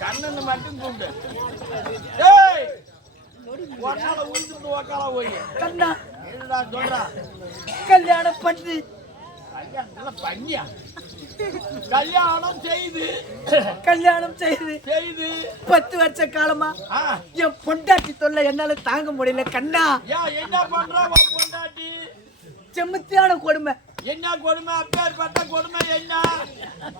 கண்ணன்னு மட்டும் கூப்பிடு. டேய் ஒன்னால உயிர்த்து உக்கால போய் கண்ணா சொல்றா சொல்றா. கல்யாணம் பண்ணி கல்யாணம் பண்ணியா? கல்யாணம் செய்து கல்யாணம் செய்து செய்து 10 வருஷ காலமா என் பொண்டாட்டி தொல்லை என்னால தாங்க முடியல கண்ணா. என்ன பண்றா உன் பொண்டாட்டி? செம்மத்தியான கொடுமை. என்ன கொடுமை? அப்பேற்பட்ட கொடுமை என்ன?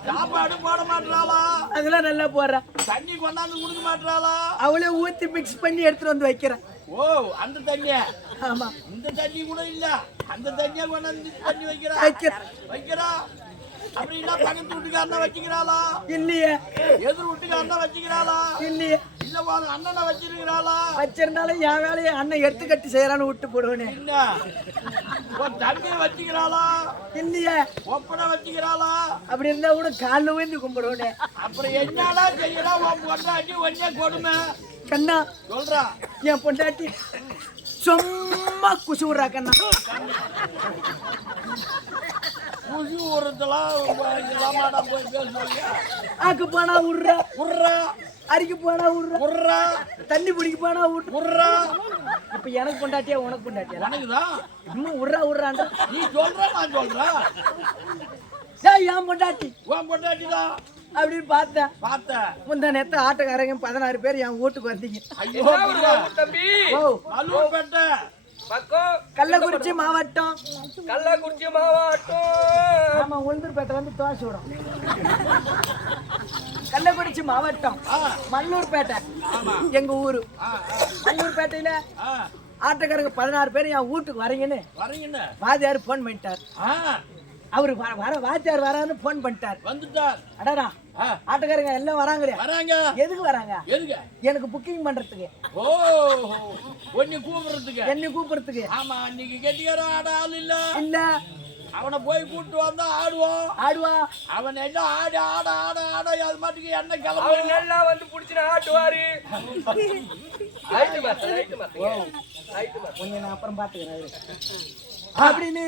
சாப்பாடு போட மாட்டாளா? அதெல்லாம் நல்லா போடுறா. தண்ணி கொண்டாந்து கொடுக்க மாட்டாளா? அவளே ஊத்தி மிக்ஸ் பண்ணி எடுத்துட்டு வந்து வைக்கிறேன். ஓ அந்த தண்ணிய? ஆமா. இந்த தண்ணி கூட இல்ல, அந்த தண்ணிய கொண்டாந்து தண்ணி வைக்கிறா வைக்கிறா. அப்படின்னா பக்கத்து வீட்டுக்காரன வச்சுக்கிறாளா? இல்லையே. எதிர் வீட்டுக்காரன வச்சுக்கிறாளா? இல்லையே. இல்ல அண்ணனை வச்சிருக்கிறாளா? வச்சிருந்தாலும் என் வேலையை அண்ணன் எடுத்து கட்டி செய்யறான்னு விட்டு போடுவேனே. என்ன தண்ணிய வச்சுக்கிறாளா? இல்லையே. ஒப்பனை வச்சுக்கிறாளா? அப்படி இருந்தா கூட காலில் விழுந்து கும்பிடுவேனே. அப்புறம் என்னடா செய்யறா உன் பொண்டாட்டி? ஒன்னே கொடுமை கண்ணா. சொல்றா. என் பொண்டாட்டி சும்மா குசு விடுறா கண்ணா. குசு விடுறதுலாம் போய் பேசுவாங்க. ஆக்கு போனா விடுறா விடுறா, அரிக்கு போனா விடுறா விடுறா, தண்ணி பிடிக்க போனா விடுறா. இப்ப எனக்கு பொண்டாட்டியா உனக்கு பொண்டாட்டியா? எனக்குதான். இன்னும் விடுறா விடுறான்ற நீ சொல்ற நான் சொல்றேன். என் பொண்டாட்டி உன் பொண்டாட்டி தான் அப்படின்னு பார்த்தேன். முந்தா நேரத்து ஆட்டக்காரங்க 16 பேர் என் வீட்டுக்கு வந்தீங்க. தம்பி மலூர்பேட்டை கள்ளக்குறிச்சி மாவட்டம். கள்ளக்குறிச்சி மாவட்டம். ஆமா, உளுந்தூர்பேட்டை வந்து தோசை விடும். கள்ளக்குறிச்சி மாவட்டம் மல்லூர்பேட்டை எங்க ஊரு. மல்லூர்பேட்டையில ஆட்டக்காரங்க 16 பேர் என் வீட்டுக்கு வரீங்கன்னு வாத்தியார் போன் பண்ணிட்டார். அவரு வர வாத்தியார் வரான்னு போன் பண்ணிட்டார். வந்துட்டார். அடடா ஆட்டக்காரங்க எல்லாம் வராங்களே. வராங்க. எதுக்கு வராங்க? எதுக்கு? எனக்கு புக்கிங் பண்றதுக்கு. ஓ ஒண்ணு கூப்பிடுறதுக்கு. என்ன கூப்பிடுறதுக்கு? ஆமா, அன்னைக்கு கெட்டியாரோ ஆட ஆள் இல்ல. இல்ல. அவனை போய் கூப்பிட்டு வந்தா ஆடுவா. அவன் என்ன ஆட ஆட ஆட ஆட அது மாட்டுக்கு என்ன கிளம்பு நல்லா வந்து புடிச்சுன்னு ஆட்டுவாரு. கொஞ்சம் நான் அப்புறம் பாத்துக்கிறேன் அப்படின்னு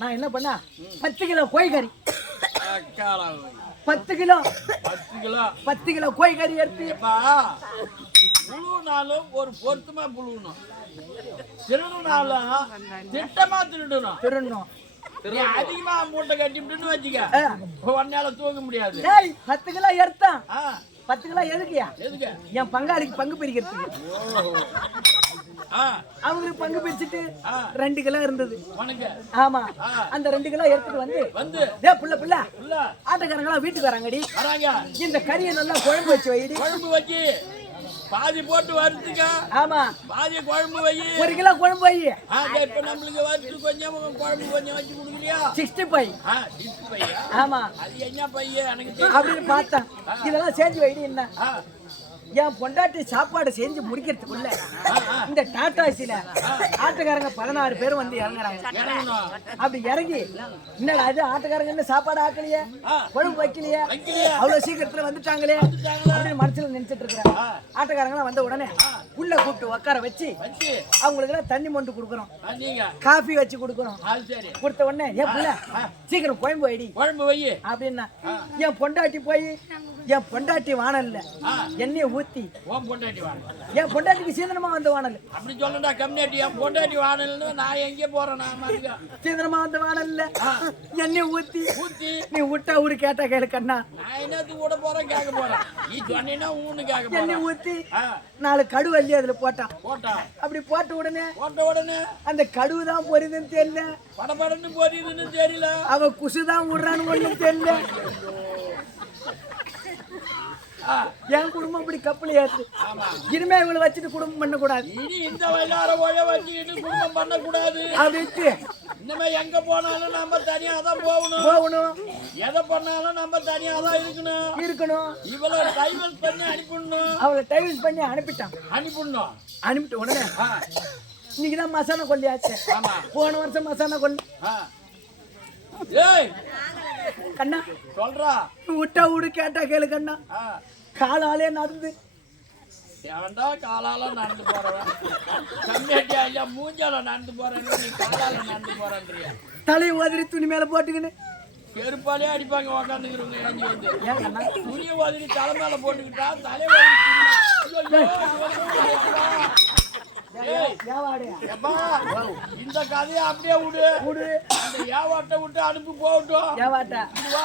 நான் என்ன பண்ணா 10 கிலோ கோழி கறி. 10 கிலோ கோழி கறி எடுத்து புழுனாலும் ஒரு பொருத்தமா புழுணும், திருடுனாலும் திட்டமா திருடணும். அதிகமா மூட்டை கட்டிவிட்டுன்னு வச்சுக்க ஒன்னால தூக்க முடியாது. 10 கிலோ எடுத்தான். 10 கிலோ எதுக்குயா? என் பங்காளிக்கு பங்கு பிரிக்கிறதுக்கு. அவங்களுக்கு பங்கு பிரிச்சுட்டு 2 கிலோ இருந்தது. ஆமா, அந்த 2 கிலோ எடுத்துட்டு வந்து புள்ள ஆட்டக்காரங்களா வீட்டுக்கு வராங்கடி. இந்த கறியை நல்லா குழம்பு வச்சு வைடி. குழம்பு வச்சு பாதி போட்டு வறுத்துக்க. ஆமா, பாதி குழம்பு வை. 1 கிலோ குழம்பு வை. இப்ப நம்மளுக்கு வறுத்து கொஞ்சம் குழம்பு கொஞ்சம் வச்சு கொடுக்கலையா? 65. 65. ஆமா, அது என்ன பைய எனக்கு அப்படின்னு பார்த்தேன். இதெல்லாம் செஞ்சு வைடி. என்ன என் பொண்டாட்டி சாப்பாடு செஞ்சு முடிக்கிறதுக்குள்ள இந்த டாடாசில ஆட்டக்காரங்க 16 பேர் வந்து இறங்குறாங்க. அப்படி இறங்கி என்னடா அது ஆட்டக்காரங்க என்ன சாப்பாடு ஆக்கலையே, குழம்பு வைக்கலையே, அவ்வளவு சீக்கிரத்துல வந்துட்டாங்களே அப்படின்னு மனசுல நினைச்சிட்டு இருக்கிறாங்க. ஆட்டக்காரங்க வந்த உடனே உள்ள கூப்பிட்டு உட்கார வச்சு அவங்களுக்கு எல்லாம் தண்ணி மொண்டு கொடுக்குறோம், காஃபி வச்சு கொடுக்குறோம். கொடுத்த உடனே ஏன் புள்ள சீக்கிரம் குழம்பு வைடி அப்படின்னா என் பொண்டாட்டி போய் என் பொண்டாட்டி வானல்ல எண்ணெயை ஊத்தி என் பொண்டாட்டிக்கு சீதனமா வந்த வானல். அப்படி சொல்லடா கம்யூனிட்டி. என் பொண்டாட்டி வானல்னு நான் எங்கே போறேன்? சீதனமா வந்த வானல்ல எண்ணெயை ஊத்தி நீ விட்டா ஊரு கேட்டா கேளு கண்ணா. நான் என்னத்துக்கு கூட போறேன் கேட்க போறேன். நீ சொன்னீங்கன்னா ஊன்னு கேட்க போறேன். எண்ணெய் ஊத்தி 4 கடுவு அள்ளி அதுல போட்டான். அப்படி போட்ட உடனே அந்த கடுவு தான் பொரியுதுன்னு தெரியல, படபடன்னு பொரியுதுன்னு தெரியல, அவன் குசுதான் விடுறான்னு ஒண்ணும் தெரியல. என் குடும்பம் இப்படி கப்பல் ஏத்து. இனிமே இவங்களை வச்சுட்டு குடும்பம் பண்ண கூடாது. இனி இந்த வயலார ஓய வச்சுக்கிட்டு குடும்பம் பண்ண கூடாது அப்படின்ட்டு இனிமே எங்க போனாலும் நம்ம தனியா தான் போகணும். எதை பண்ணாலும் நம்ம தனியா தான் இருக்கணும். இவளை டைவர்ஸ் பண்ணி அனுப்பிடணும். அவளை டைவர்ஸ் பண்ணி அனுப்பிட்டு உடனே இன்னைக்குதான் மசாலா கொல்லியாச்சு. போன வருஷம் மசாலா கொல்லி கண்ணா சொல்றா. விட்டா விடு கேட்டா கேளு கண்ணா. காலாலே நடந்து காலால நடந்து போறவன் கம்மியா இல்ல மூஞ்சால நடந்து போறேன். நீ காலால நடந்து போறேன்றியா? தலையை உதறி துணி மேல போட்டுக்கின்னு செருப்பாலே அடிப்பாங்க உக்காந்துக்கிறவங்க. ஏஞ்சி வந்து துணியை உதறி தலை மேல போட்டுக்கிட்டா தலை ஏவாடு எப்பா இந்த கதையை அப்படியே விடு அந்த ஏவாட்டை விட்டு அனுப்பி போகட்டும் ஏவாட்டா வா